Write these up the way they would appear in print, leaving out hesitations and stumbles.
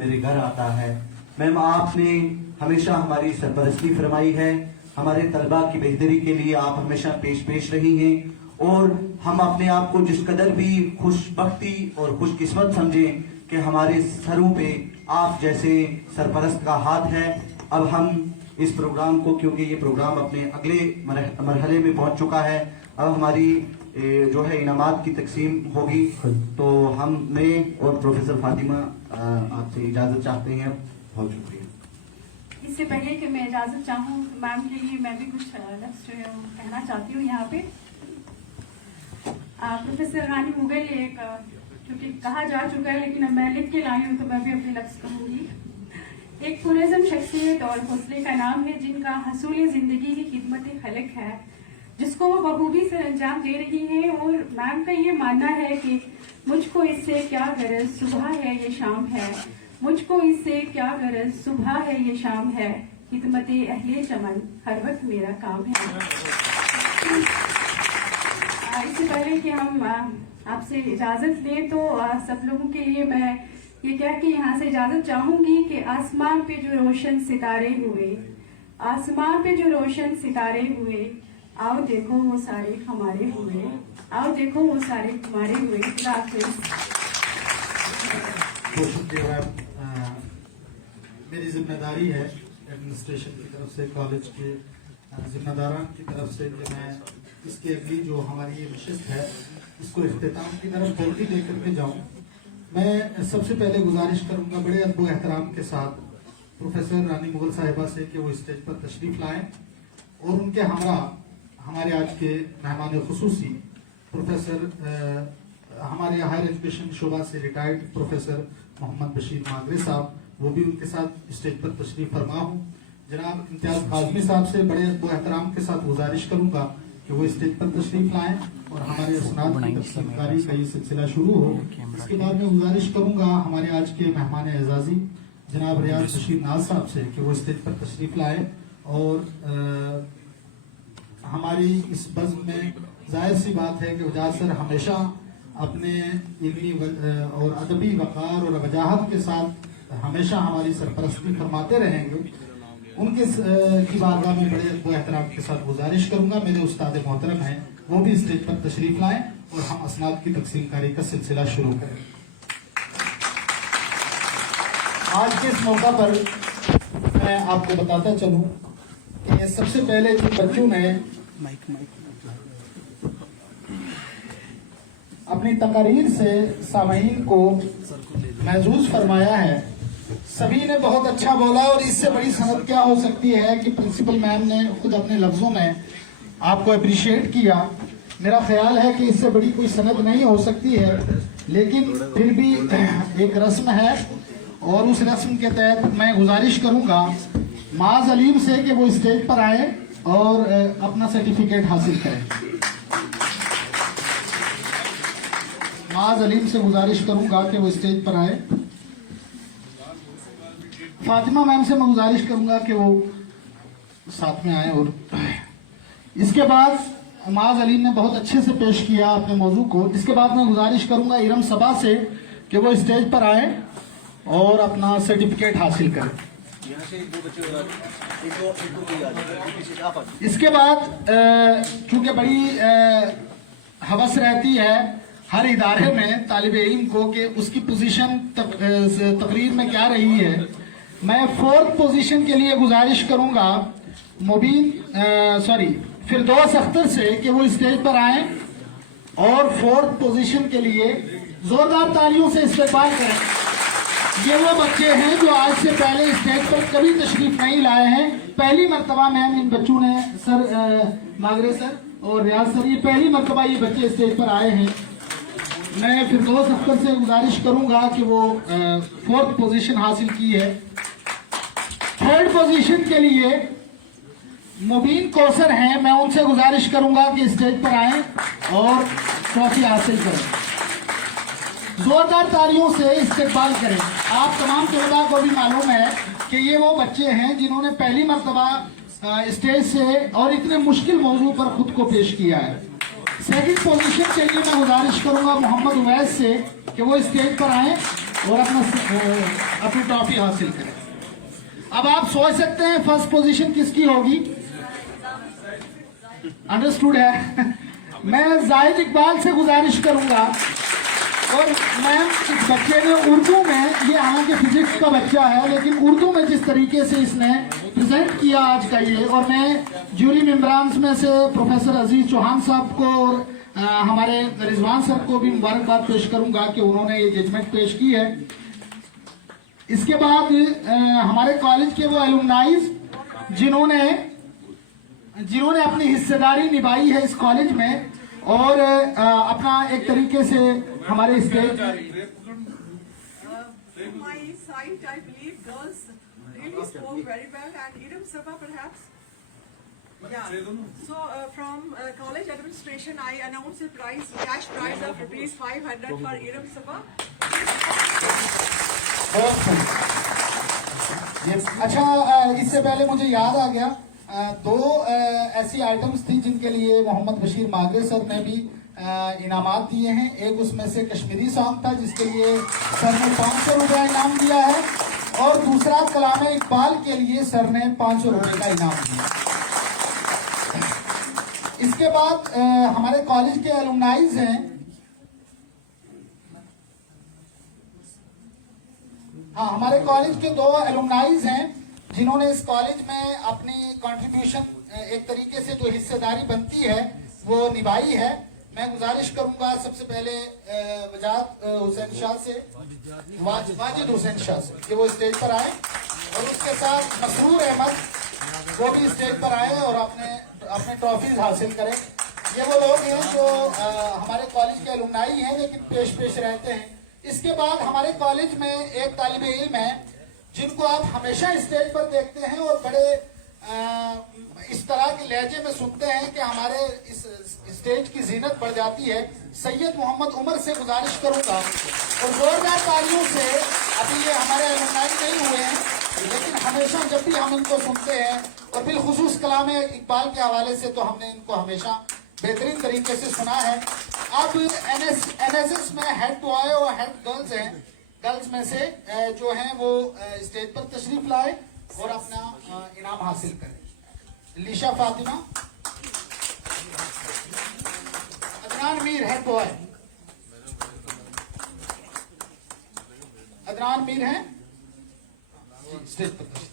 मेरे घर आता है। मैम, आपने हमेशा हमारी सरपरस्ती फरमाई है, हमारे तलबा की बेहतरी के लिए आप हमेशा पेश रही हैं और हम अपने आप को जिस कदर भी खुशबख्ती और खुशकिस्मत समझें कि हमारे सरों पे आप जैसे सरपरस्त का हाथ है। अब हम इस प्रोग्राम को, क्योंकि ये प्रोग्राम अपने अगले मरहले में पहुंच चुका है, अब हमारी जो है इनामात की तकसीम होगी, तो मैं और प्रोफेसर फातिमा आपसे इजाजत चाहते हैं। बहुत शुक्रिया। इससे पहले कि मैं इजाजत चाहूँ मैम के लिए, मैं भी कुछ लफ्ज़ जो है कहना चाहती हूँ यहाँ पे। प्रोफेसर रानी मुगल एक, क्योंकि कहा जा चुका है लेकिन अब मैं लिख के लाई हूँ तो मैं भी अपने लफ्ज़ कहूँगी। एक पुरज़म शख्सियत और हौसले का नाम है जिनका हसूल जिंदगी की खिदमत खलक है, जिसको वो बखूबी से अंजाम दे रही है। और मैम का ये मानना है कि मुझको इससे क्या गरज, सुबह है ये शाम है, मुझको इससे क्या गरज, सुबह है ये शाम है, खिदमत अहले चमन हर वक्त मेरा काम है। इससे पहले कि हम आपसे इजाजत लें तो सब लोगों के लिए मैं ये कह के यहाँ से इजाजत चाहूंगी कि आसमान पे जो रोशन सितारे हुए, आसमान पे जो रोशन सितारे हुए, आओ देखो वो सारे हमारे हुए, आओ देखो वो सारे हमारे हुए। बहुत शुक्रिया मैम। मेरी जिम्मेदारी है एडमिनिस्ट्रेशन की तरफ से, कॉलेज के जिम्मेदारान की तरफ से कि मैं इसके अगली जो हमारी ये नशिस्त है इसको इख्तिताम की तरफ जल्दी लेकर के जाऊँ। मैं सबसे पहले गुजारिश करूंगा बड़े अदब एहतराम के साथ प्रोफेसर रानी मुगल साहिबा से कि वो स्टेज पर तशरीफ लाएं और उनके हमरा हमारे आज के मेहमान खुसूसी प्रोफेसर हमारे हायर एजुकेशन शोबा से रिटायर्ड प्रोफेसर मोहम्मद बशीर मागरे साहब, वो भी उनके साथ स्टेज पर तशरीफ फरमा हूँ। जनाब इम्तियाज काजमी साहब से बड़े अदब एहतराम के साथ गुजारिश करूंगा कि वो स्टेज पर तशरीफ लाएं और हमारे असनाद की तफसीलकारी का ये सिलसिला शुरू हो। इसके बाद मैं गुजारिश करूंगा हमारे आज के मेहमान एजाजी जनाब रियाज बशीर नाज साहब से कि वो स्टेज पर तशरीफ लाए और हमारी इस बज़्म में जाहिर सी बात है कि वजाहत सर हमेशा अपने इल्मी और अदबी वक़ार और वजाहत के साथ हमेशा हमारी सरपरस्ती फरमाते रहेंगे। उनके की बारगाह में बड़े एहतराम के साथ गुजारिश करूंगा मेरे उस्ताद मोहतरम हैं वो भी स्टेज पर तशरीफ लाएं और हम असनाद की तकसीम कारी का सिलसिला शुरू करें। आज के इस मौका पर मैं आपको बताता चलूं कि सबसे पहले जिन बच्चों ने अपनी तकरीर से सामईन को महजूज फरमाया है, सभी ने बहुत अच्छा बोला और इससे बड़ी सनद क्या हो सकती है कि प्रिंसिपल मैम ने खुद अपने लफ्जों में आपको अप्रिशिएट किया। मेरा ख्याल है कि इससे बड़ी कोई सनद नहीं हो सकती है, लेकिन फिर भी एक रस्म है और उस रस्म के तहत मैं गुजारिश करूंगा माज अलीम से कि वो स्टेज पर आए और अपना सर्टिफिकेट हासिल करें। माज अलीम से गुजारिश करूंगा कि वो स्टेज पर आए। फातिमा मैम से मैं गुजारिश करूंगा कि वो साथ में आए। और इसके बाद माज अलीम ने बहुत अच्छे से पेश किया अपने मौजू को। इसके बाद मैं गुजारिश करूंगा इरम सबा से कि वो स्टेज पर आए और अपना सर्टिफिकेट हासिल करें। इसके बाद चूंकि बड़ी हवस रहती है हर इदारे में तालिब इल्म को कि उसकी पोजीशन तकरीर में क्या रही है, मैं फोर्थ पोजीशन के लिए गुजारिश करूंगा फिरदौस अख्तर से कि वो स्टेज पर आए और फोर्थ पोजीशन के लिए जोरदार तालियों से इस्तेमाल करें। ये वो बच्चे हैं जो आज से पहले स्टेज पर कभी तशरीफ नहीं लाए हैं। पहली मर्तबा मैम इन बच्चों ने सर मागरे सर और रियाज सर, ये पहली मर्तबा ये बच्चे स्टेज पर आए हैं। मैं फिरदौस अख्तर से गुजारिश करूंगा कि वो फोर्थ पोजीशन हासिल की है। थर्ड पोजीशन के लिए मुबीन कौसर हैं, मैं उनसे गुजारिश करूंगा कि स्टेज पर आएं और ट्रॉफी हासिल करें। जोरदार तालियों से इस्तेकबाल करें। आप तमाम तलबा को भी मालूम है कि ये वो बच्चे हैं जिन्होंने पहली मर्तबा स्टेज से और इतने मुश्किल मौजू पर खुद को पेश किया है। सेकंड पोजीशन के लिए मैं गुजारिश करूंगा मोहम्मद उवैस से कि वो स्टेज पर आएं और अपनी ट्रॉफी हासिल करें। अब आप सोच सकते हैं फर्स्ट पोजीशन किसकी होगी। अंडरस्टूड है। मैं जाहिद इकबाल से गुजारिश करूंगा, और मैम इस बच्चे ने उर्दू में, ये हालांकि फिजिक्स का बच्चा है लेकिन उर्दू में जिस तरीके से इसने प्रेजेंट किया आज का ये, और मैं जूरी मेंबरान्स में से प्रोफेसर अजीज चौहान साहब को और हमारे रिजवान सर को भी मुबारकबाद पेश करूंगा कि उन्होंने ये जजमेंट पेश की है। इसके बाद हमारे कॉलेज के वो एलुमनाइज जिन्होंने अपनी हिस्सेदारी निभाई है इस कॉलेज में, और अपना एक तरीके से हमारे stage My side, I believe girls really spoke very well, and Idam Sabha perhaps. Yeah. So from college administration, I announced a prize, cash prize of ₹500 for Idam Sabha. अच्छा, इससे पहले मुझे याद आ गया, दो ऐसी आइटम्स थी जिनके लिए मोहम्मद बशीर मागे सर ने भी इनामात दिए हैं। एक उसमें से कश्मीरी सॉन्ग था जिसके लिए सर ने 500 रुपया इनाम दिया है, और दूसरा कलाम इकबाल के लिए सर ने 500 रुपये का इनाम दिया। इसके बाद हमारे कॉलेज के एलुमनाइज हैं, हाँ हमारे कॉलेज के दो एलुमनाइज हैं जिन्होंने इस कॉलेज में अपनी कंट्रीब्यूशन एक तरीके से जो हिस्सेदारी बनती है वो निभाई है। मैं गुजारिश करूंगा सबसे पहले वजाद हुसैन शाह से, वाजिद हुसैन शाह से कि वो स्टेज पर आए, और उसके साथ मसरूर अहमद वो भी स्टेज पर आए और अपने ट्रॉफीज हासिल करें। ये वो लोग हैं जो हमारे कॉलेज के एलुमनाई हैं लेकिन पेश रहते हैं। इसके बाद हमारे कॉलेज में एक तालिब इल्म है जिनको आप हमेशा स्टेज पर देखते हैं और बड़े इस तरह के लहजे में सुनते हैं कि हमारे इस स्टेज की जीनत बढ़ जाती है। सैयद मोहम्मद उमर से गुजारिश करूंगा, और जोरदार तालियों से, अभी ये हमारे एलुमनाई नहीं हुए हैं लेकिन हमेशा जब भी हम इनको सुनते हैं, और बिलखुसूस कलाम इकबाल के हवाले से तो हमने इनको हमेशा बेहतरीन तरीके से सुना है। अब एनएसएस में हेड बॉय और हेड गर्ल्स हैं, गर्ल्स में से जो हैं वो स्टेज पर तशरीफ लाए और अपना इनाम हासिल करें। लीशा फातिमा, अदनान मीर हेड बॉय, अदनान मीर हैं स्टेज पर तशरीफ।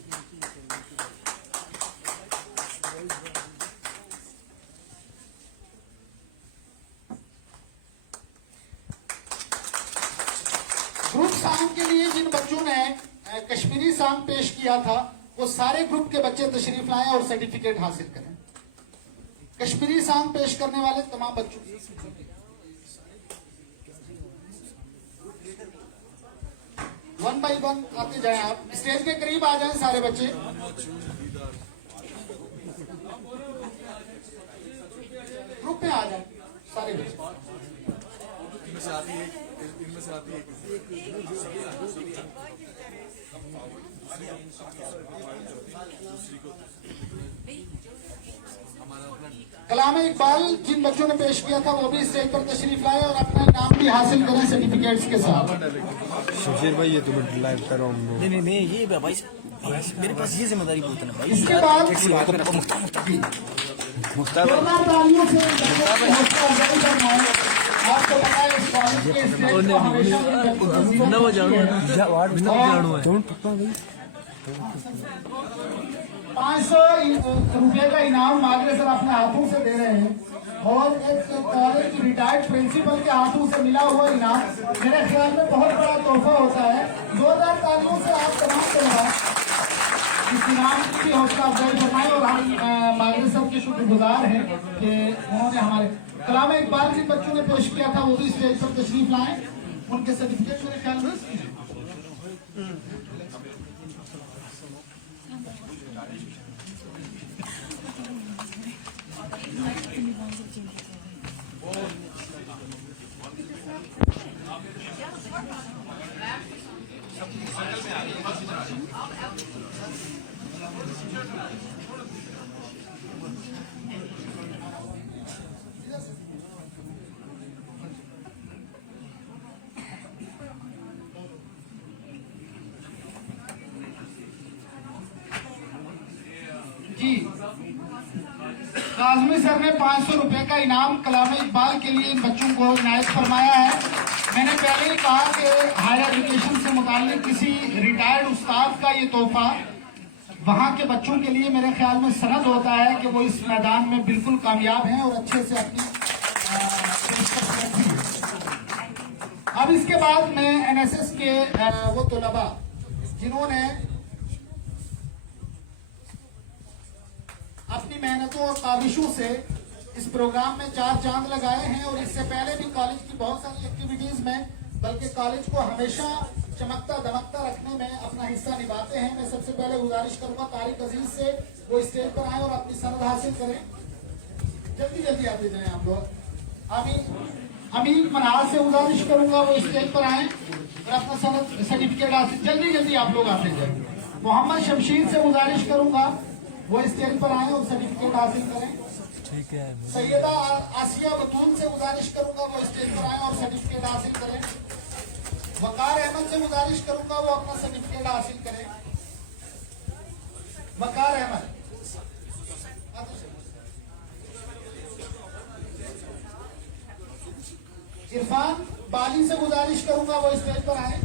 ग्रुप सॉन्ग के लिए जिन बच्चों ने कश्मीरी सॉन्ग पेश किया था वो सारे ग्रुप के बच्चे तशरीफ लाएं और सर्टिफिकेट हासिल करें। कश्मीरी सॉन्ग पेश करने वाले तमाम बच्चों, वन बाई वन आते जाएं, आप स्टेज के करीब आ जाएं सारे बच्चे। ग्रुप में आ जाएं सारे बच्चे। कलाम इकबाल जिन बच्चों ने पेश किया था वो भी स्टेज पर तशरीफ लाए और अपना नाम भी हासिल करें सर्टिफिकेट्स के साथ। शजीर भाई ये तो मैं लाइव कर रहा हूँ। नहीं ये भाई मेरे पास ये जिम्मेदारी बहुत है ना भाई। इसके बाद आपको पता है इस कॉलेज के स्टेज को हमेशा 500 रुपए का इनाम मागरे सर अपने हाथों से दे रहे हैं, और एक कॉलेज की रिटायर्ड प्रिंसिपल के हाथों से मिला हुआ इनाम मेरे ख्याल में बहुत बड़ा तोहफा होता है। जोरदार तालियों से आप तमाम तरह इस इनाम की हौसला अफजाई फरमाए, और हम मागरे सर के शुक्रगुजार हैं कि उन्होंने हमारे कलाम इकबाल जिन बच्चों ने पेश किया था वो भी स्टेज पर तशरीफ लाए, उनके सर्टिफिकेट मेरे ख्याल में जी काजमी सर ने 500 रुपए का इनाम कलाम इकबाल के लिए इन बच्चों को इनायत फरमाया है। मैंने पहले ही कहा कि हायर एजुकेशन से मुताल्लिक किसी रिटायर्ड उस्ताद का ये तोहफा वहाँ के बच्चों के लिए मेरे ख्याल में सनद होता है कि वो इस मैदान में बिल्कुल कामयाब हैं और अच्छे से अपनी पेशकश रखी है। अब इसके बाद मैं एनएसएस के वो तलबा जिन्होंने अपनी मेहनतों और काविशों से इस प्रोग्राम में चार चांद लगाए हैं और इससे पहले भी कॉलेज की बहुत सारी एक्टिविटीज में बल्कि कॉलेज को हमेशा चमकता दमकता रखने में अपना हिस्सा निभाते हैं। मैं सबसे पहले गुजारिश करूंगा तारिक अजीज से वो स्टेज पर आए और अपनी सनद हासिल करें। जल्दी जल्दी आते जाएं आप लोग। अमीन मनाल से गुजारिश करूंगा वो स्टेज पर आए और अपना सनद सर्टिफिकेट हासिल जल्दी जल्दी आप लोग आते जाएं। मोहम्मद शमशीर से गुजारिश करूंगा वो स्टेज पर आए और सर्टिफिकेट हासिल करें। ठीक है। सैयदा आसिया बतूल से गुजारिश करूंगा वो स्टेज पर आए और सर्टिफिकेट हासिल करें। वकार अहमद से गुजारिश करूंगा वो अपना सर्टिफिकेट हासिल करें। वकार अहमद। इरफान बाली से गुजारिश करूंगा वो स्टेज पर आए।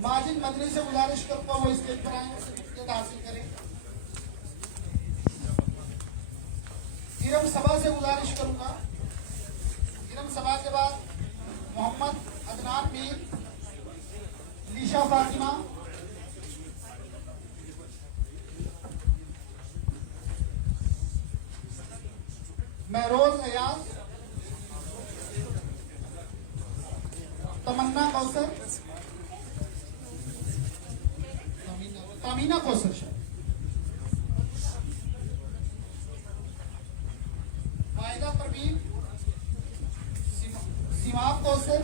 माजिद मदनी से गुजारिश करूंगा वो स्टेज पर आए और सर्टिफिकेट हासिल करें। इरम सबा से गुजारिश करूंगा। इरम सबा के बाद मोहम्मद अदनान मीर, लीशा फातिमा, महरोज अयाज, तमन्ना कौसर, तामीना कौसर, वाहिदा परवीन, सिमाब कौसर,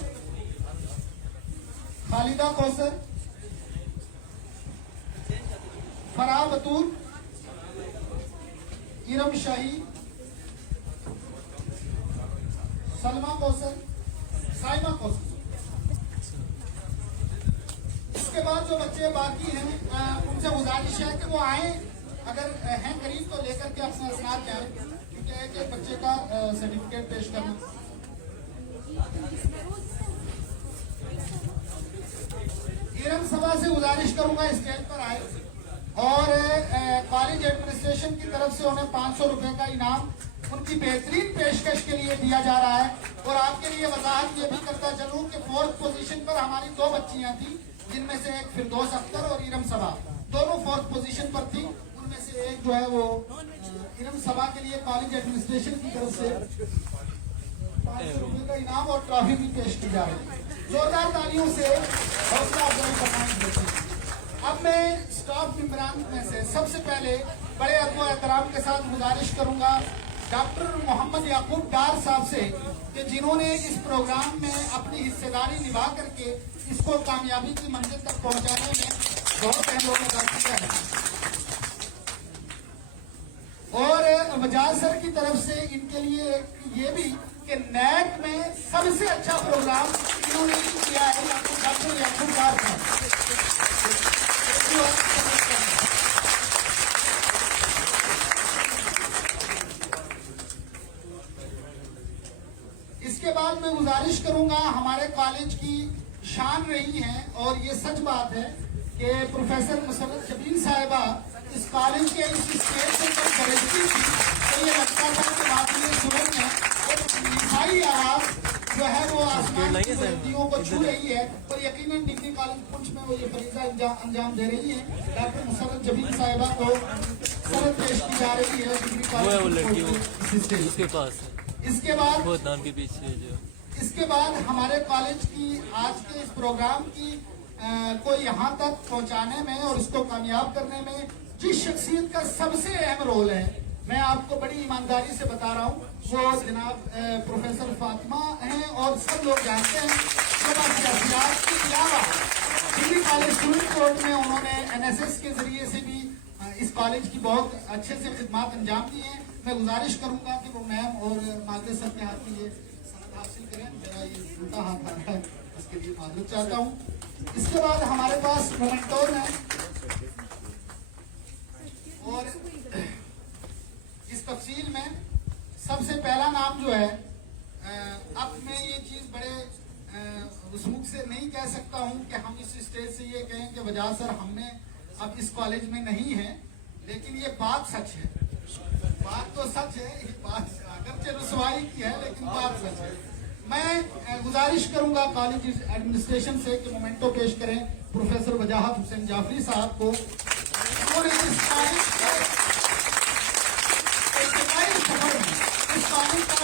खालिदा कौसर, फराह बतूल, इरम शाही, सलमा कौसर, साइमा कौसर। इसके बाद जो बच्चे बाकी हैं उनसे गुजारिश है कि वो आए, अगर हैं करीब तो लेकर के अपने असनाद में आए, क्योंकि एक बच्चे का सर्टिफिकेट पेश करना। इरम सभा से गुजारिश करूंगा स्टेज पर आए और कॉलेज एडमिनिस्ट्रेशन की तरफ से उन्हें 500 रुपए का इनाम उनकी बेहतरीन पेशकश के लिए दिया जा रहा है। और आपके लिए वजाहत ये भी करता चलूं कि 4th पोजीशन पर हमारी 2 बच्चियां थी, जिनमें से एक फिरदौस अख्तर और इरम सबा, दोनों 4th पोजीशन पर थी। उनमें से एक जो है वो इरम सबा के लिए कॉलेज एडमिनिस्ट्रेशन की तरफ से 500 रुपए का इनाम और ट्रॉफी भी पेश की जा रही है। जोरदार तालियों से हौसला अफजाई करना। अब मैं स्टाफ मेंबरान में से सबसे पहले बड़े अदब एहतराम के साथ गुजारिश करूंगा डॉक्टर मोहम्मद याकूब डार साहब से कि जिन्होंने इस प्रोग्राम में अपनी हिस्सेदारी निभा करके इसको कामयाबी की मंजिल तक पहुंचाने में बहुत अहम रोल अदा किया है। और वजाज सर की तरफ से इनके लिए ये भी कि नैक में सबसे अच्छा प्रोग्राम इन्होंने किया है डॉक्टर याकूब डार साहब। इसके बाद मैं गुजारिश करूंगा, हमारे कॉलेज की शान रही है और ये सच बात है कि प्रोफेसर मुसर्रत जबीन साहिबा इस कॉलेज के इस स्टेज से जब गरजती थी तो ये लगता था कि बात ये सूरज में एक मिसाई आवाज जो है वो आसमान की बुलंदियों को छू रही है। और यकीनन डिग्री कॉलेज पुंछ में वो ये फरीजा अंजाम दे रही है। डॉक्टर मुसर्रत जबीन साहिबा को सनद पेश की जा रही है डिग्री कॉलेज के पास। इसके बाद बहुत नाम के पीछे जो इसके बाद हमारे कॉलेज की आज के इस प्रोग्राम की को यहाँ तक पहुँचाने में और इसको कामयाब करने में जिस शख्सियत का सबसे अहम रोल है, मैं आपको बड़ी ईमानदारी से बता रहा हूँ, वो जनाब प्रोफेसर फातिमा हैं। और सब लोग जानते हैं के अलावा डिग्री कॉलेज स्टूडेंट कोर्ट में उन्होंने NSS के जरिए से भी इस कॉलेज की बहुत अच्छे से खिदमत अंजाम दी है। मैं गुजारिश करूंगा कि वो मैम और माजे सर के हाथ में ये सनद हासिल करें। मेरा ये उल्टा हाथ आ रहा है। इसके लिए माजरत चाहता हूँ। इसके बाद हमारे पास मोमेंटोज है और इस तफसील में सबसे पहला नाम जो है, अब मैं ये चीज बड़े उसमुख से नहीं कह सकता हूँ कि हम इस स्टेज से ये कहें कि वजह सर हमने अब इस कॉलेज में नहीं है, लेकिन ये बात सच है। बात तो सच है, ये बात अगरचे रसवाई की है लेकिन बात सच है। मैं गुजारिश करूंगा कॉलेज एडमिनिस्ट्रेशन से कि मोमेंटो पेश करें प्रोफेसर वजाहत हुसैन जाफरी साहब को। उन्होंने इस कॉलेज का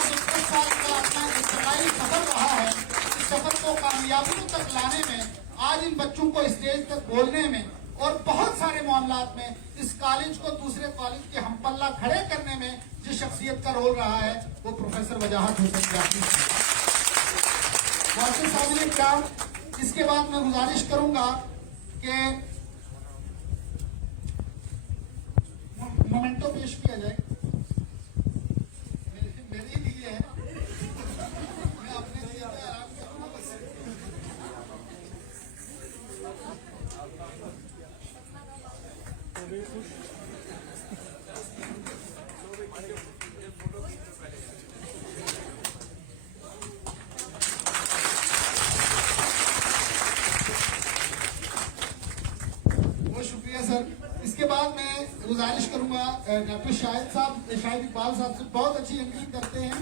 जो 10 साल का अपना इज्तिमाई सफर रहा है, इस सफर को कामयाबियों तक लाने में, आज इन बच्चों को स्टेज तक बोलने में और बहुत सारे मामलात में इस कॉलेज को दूसरे कॉलेज के हम पल्ला खड़े करने में जिस शख्सियत का रोल रहा है वो प्रोफेसर वजाहत हुसैन जाफरी साहब ने क्या। इसके बाद मैं गुजारिश करूंगा कि मोमेंटो पेश किया जाए। मेरे लिए है, मैं अपने लिए आराम करूंगा बस। बहुत शुक्रिया सर। इसके बाद मैं गुजारिश करूंगा डॉक्टर शाहिद इकबाल साहब से, बहुत अच्छी एंकरिंग करते हैं,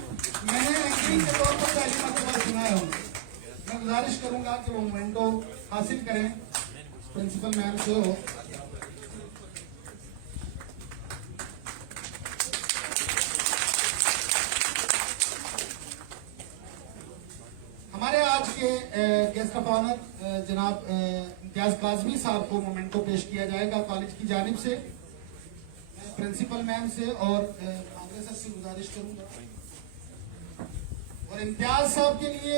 मैंने एंकरिंग के तौर पर पहली मरतबा सुना है। मैं गुजारिश करूंगा कि वो मोमेंटो हासिल करें प्रिंसिपल मैम से हो। हमारे आज के गेस्ट ऑफ ऑनर जनाब इम्तियाज काजमी साहब को मोमेंटो पेश किया जाएगा कॉलेज की जानिब से। प्रिंसिपल मैम से और मामले सर से गुजारिश करूंगा। और इम्तियाज साहब के लिए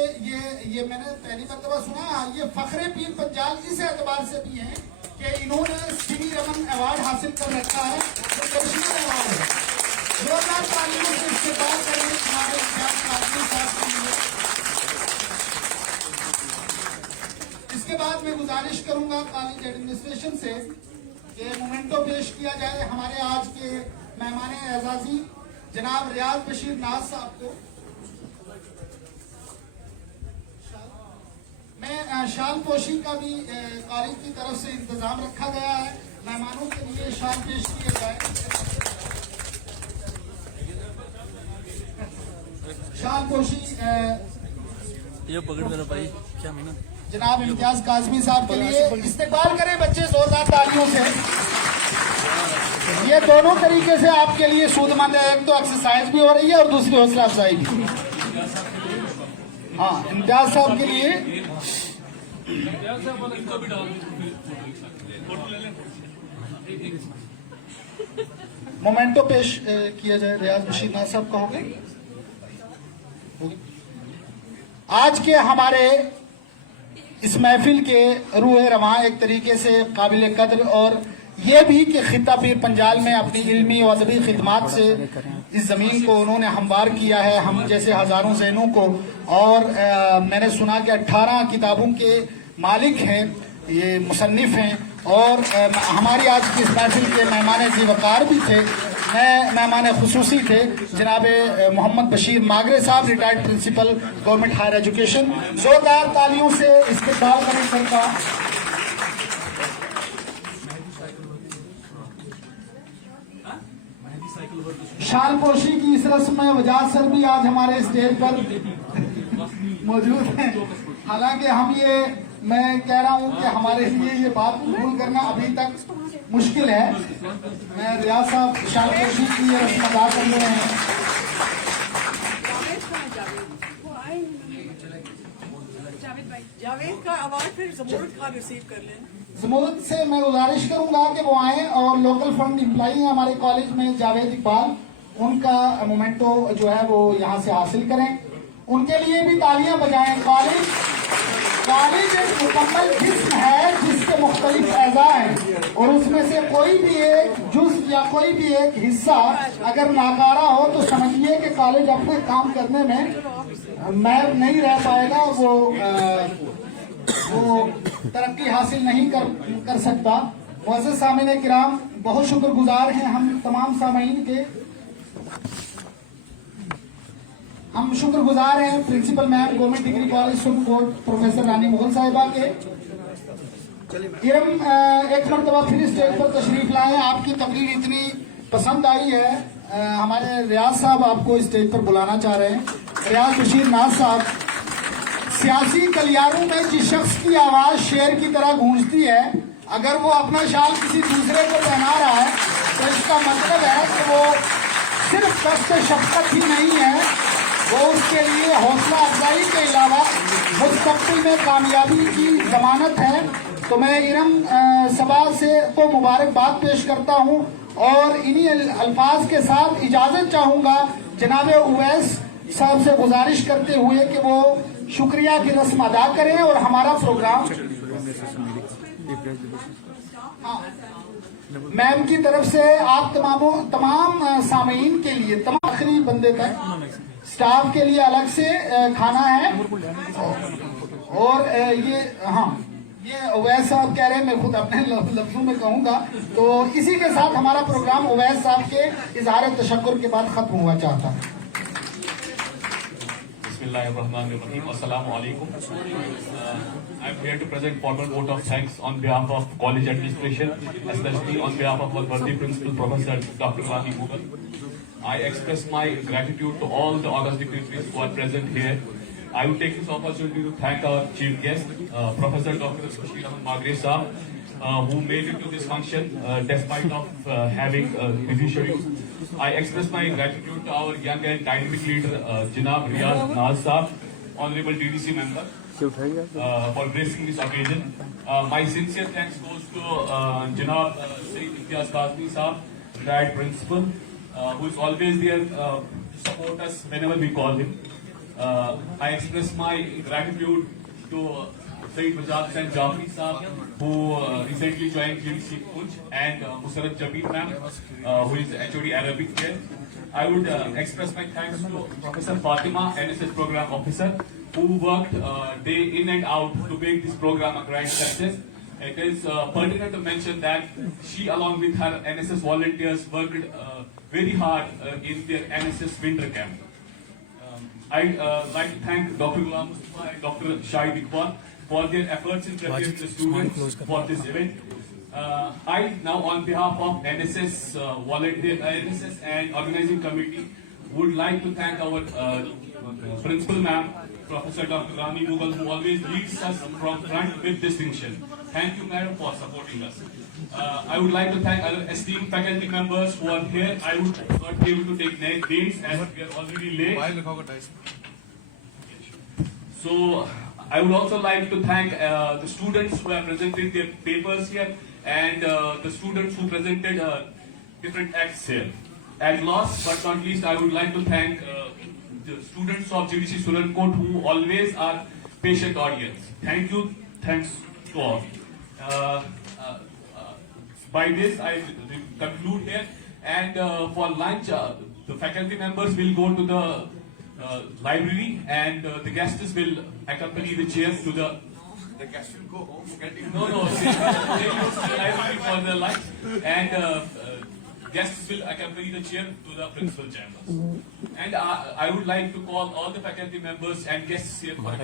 ये मैंने पहली मरतबा सुना, ये फखरे पीर पंजाल इस एतबार से भी है कि इन्होंने सीवी रमन अवार्ड हासिल कर रखा है, तो नेशनल अवार्ड है। 2000 तालीमों से इस्तेमाल करेंगे हमारे इम्तियाज काजमी साहब के लिए। इसके बाद मैं गुजारिश करूंगा कॉलेज एडमिनिस्ट्रेशन से कि मोमेंटो पेश किया जाए हमारे आज के मेहमान एजाजी जनाब रियाज बशीर नाज साहब को। मैं शाल पोशी का भी कॉलेज की तरफ से इंतजाम रखा गया है, मेहमानों के लिए शाल पेश किया जाए। शाल पोशी ये पकड़ मेरा भाई, क्या महीना जनाब इम्तियाज काजमी साहब के लिए इस्तेमाल करें बच्चे जोरदार तालियों से। ये दोनों तरीके से आपके लिए सूदमंद है, एक तो एक्सरसाइज भी हो रही है और दूसरी हौसला अफजाई भी। हाँ, इम्तियाज साहब के लिए मोमेंटो पेश किया जाए। रियाज बशीर नाज साहब का होगा। आज के हमारे इस महफिल के रूह रवां एक तरीके से काबिल कद्र और ये भी कि खिता पीर पंजाल में अपनी इल्मी और अदबी खिदमात से इस ज़मीन को उन्होंने हमवार किया है, हम जैसे हज़ारों ज़हनों को। और मैंने सुना कि 18 किताबों के मालिक हैं, ये मुसन्निफ हैं और हमारी आज की इस महफिल के मेहमान ज़ीवकार भी थे। मेहमान खुसूसी थे जनाब Mohammad Bashir Magre sahab, retired principal government higher education. जोरदार तालियों से इस्तेमाल करें सर का। शाल पोशी की इस रस्म में वजाज सर भी आज हमारे स्टेज पर मौजूद हैं। हालांकि हम ये मैं कह रहा हूं कि हमारे लिए ये बात कबूल करना अभी तक मुश्किल है। मैं रियाज साहब शाल पोशी की ये रस्म अदा कर रहे हैं। जावेद का अवार्ड फिर जमूरत का रिसीव कर लें। जमूरत से मैं गुजारिश करूंगा कि वो आए और लोकल फंड इम्प्लाई हैं हमारे कॉलेज में जावेद इकबाल, उनका मोमेंटो जो है वो यहाँ से हासिल करें। उनके लिए भी तालियां बजाएं। कॉलेज एक मुकम्मल जिस्म है जिसके मुख्तलिफ अज़ा हैं और उसमें से कोई भी एक जुज़ या कोई भी एक हिस्सा अगर नाकारा हो तो समझिए कि कॉलेज अपने काम करने में मैं नहीं रह पाएगा, वो वो तरक्की हासिल नहीं कर सकता। मुअज़्ज़ज़ सामीन किराम, बहुत शुक्रगुजार हैं हम तमाम सामीन के। हम शुक्रगुजार हैं principal ma'am government degree college Surankote professor Rani Mughal Sahiba के। इरम एक मरतबा फिर स्टेज पर तशरीफ लाए। आपकी तकरीर इतनी पसंद आई है, हमारे रियाज साहब आपको स्टेज पर बुलाना चाह रहे हैं। रियाज बशीर नाज साहब, सियासी गलियारों में जिस शख्स की आवाज शेर की तरह गूंजती है, अगर वो अपना शाल किसी दूसरे को पहना रहा है तो इसका मतलब है कि वो सिर्फ दस्त शफकत ही नहीं है, वो उसके लिए हौसला अफजाई के अलावा मुस्तकबिल में कामयाबी की जमानत है। तो मैं इरम सभा से को मुबारकबाद पेश करता हूँ और इन्हीं अल्फाज के साथ इजाजत चाहूंगा जनाब उवैस साहब से गुजारिश करते हुए कि वो शुक्रिया की रस्म अदा करें और हमारा प्रोग्राम मैम की तरफ से आप तमाम सामीन के लिए, तमाम आखिरी बंदे तक स्टाफ के लिए अलग से खाना है। और ये उवैस साहब कह रहे हैं, मैं खुद अपने लफ्जों में कहूंगा। तो इसी के साथ हमारा प्रोग्राम उवैस साहब के इजहार तशक्कुर के बाद खत्म हुआ चाहता है। Bismillahirrahmanirrahim. Assalamu alaikum. I'm here to present formal vote of thanks on behalf of college administration, especially on behalf of our worthy principal, Professor Dr. Rani Mughal. I express my gratitude to all the august dignitaries who are present here. I will take this opportunity to thank our chief guest, Professor Dr. Bashir Ahmed Magre Saab, who made it to this function despite of having busy schedules. I express my gratitude to our young and dynamic leader, Janab Riyaz Naz Saab, Honorable DDC member, for gracing this occasion. My sincere thanks goes to Janab Sayyid Imtiaz Kazmi Saab, retired principal, who is always there to support us whenever we call him. I express my gratitude to Sayyid Bajaj Hussain Jafri Saab, who recently joined GDC Kuch, and Musarrat Jabir ma'am, who is HOD Arabic here. I would express my thanks to Professor Fatima, NSS program officer, who worked day in and out to make this program a grand success. It is pertinent to mention that she, along with her NSS volunteers, worked very hard in their NSS winter camp. I'd like to thank Dr. Ghulam Mustafa and Dr. Shahid Iqbal for their efforts in preparing the students for this event. I now, on behalf of NSS NSS and organizing committee, would like to thank our principal ma'am, Professor Dr. Rani Mughal, who always leads us from front with distinction. Thank you, madam, for supporting us. I would like to thank other esteemed faculty members who are here. I would not be able to take names as we are already late. So I would also like to thank the students who have presented their papers here and the students who presented different acts here. At last but not least, I would like to thank the students of GDC Sulankote who always are patient audience. Thank you. Thanks to all. By this, I conclude here. And for lunch, the faculty members will go to the library, and the guests will accompany the chairs to the. The guests will go home. No, they use the library for the lunch, and guests will accompany the chair to the principal chambers. And I would like to call all the faculty members and guests here for.